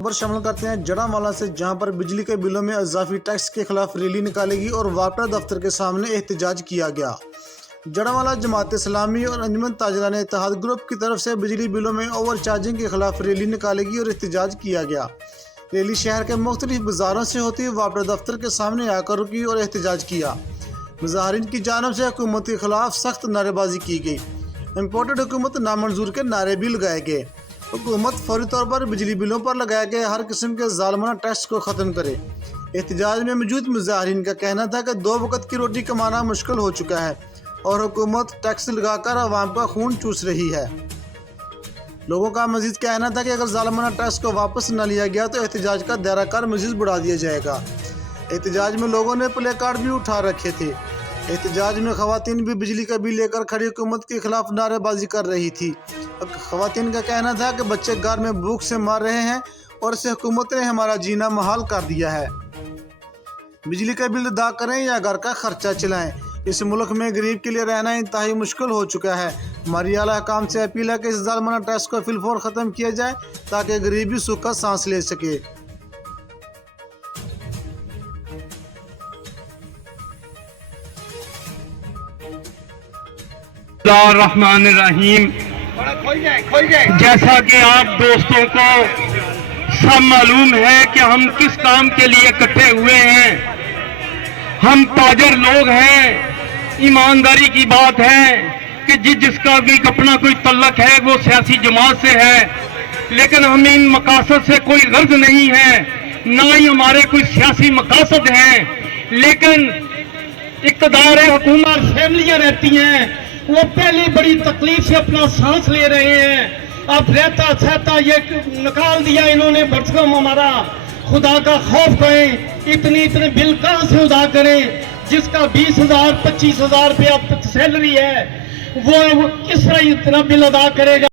खबर शामिल करते हैं जड़ावाला से, जहां पर बिजली के बिलों में इजाफी टैक्स के खिलाफ रैली निकालेगी और वापडा दफ्तर के सामने एहतजाज किया गया। जड़ावाला जमात इस्लामी और अंजुमन ताजरान इत्तेहाद ग्रुप की तरफ से बिजली बिलों में ओवर चार्जिंग के खिलाफ रैली निकालेगी और एहतजाज किया गया। रैली शहर के मुख्तलिफ बाजारों से होती हुई वापडा दफ्तर के सामने आकर रुकी और एहतजाज किया। मुजाहिरीन की जानब से हुकूमत के खिलाफ सख्त नारेबाजी की गई। इम्पोर्टेड हुकूमत नामंजूर के नारे भी लगाए गए। हुकूमत फौरी तौर पर बिजली बिलों पर लगाए गए हर किस्म के जालमाना टैक्स को ख़त्म करे। एहतजाज में मौजूद मुजाहिरीन का कहना था कि 2 वक्त की रोटी कमाना मुश्किल हो चुका है और हुकूमत टैक्स लगाकर आवाम का खून चूस रही है। लोगों का मजीद कहना था कि अगर जालमाना टैक्स को वापस न लिया गया तो एहतजाज का दायरा कार मजीद बढ़ा दिया जाएगा। एहतजाज में लोगों ने प्ले कार्ड भी उठा रखे थे। एहतजाज में खवातीन भी बिजली का बिल लेकर खड़ी हुकूमत के खिलाफ नारेबाजी कर रही थी। खवातीन का कहना था कि बच्चे घर में भूख से मर रहे हैं और इसे हुकूमत ने हमारा जीना मुहाल कर दिया है। बिजली का बिल अदा करें या घर का खर्चा चलाएं, इस मुल्क में गरीब के लिए रहना इंतहाई मुश्किल हो चुका है। हमारी आला हुकाम से अपील है कि इस जालमाना टैक्स को फिलफौर ख़त्म किया जाए ताकि गरीबी सुख का सांस ले सके। रहमानिर्रहीम। जैसा कि आप दोस्तों को सब मालूम है कि हम किस काम के लिए इकट्ठे हुए हैं। हम ताजर लोग हैं। ईमानदारी की बात है कि जिसका भी अपना कोई तल्लक है वो सियासी जमात से है, लेकिन हम इन मकासद से कोई गर्ज नहीं है, ना ही हमारे कोई सियासी मकासद हैं। लेकिन इक़्तिदार है, हुकूमत फैमिलियां रहती हैं, वो पहली बड़ी तकलीफ से अपना सांस ले रहे हैं। अब रहता सहता ये निकाल दिया इन्होंने भरसकम हमारा। खुदा का खौफ करें, इतने बिल कहां से अदा करें? जिसका 20,000 25,000 रुपया सैलरी है वो किस तरह इतना बिल अदा करेगा?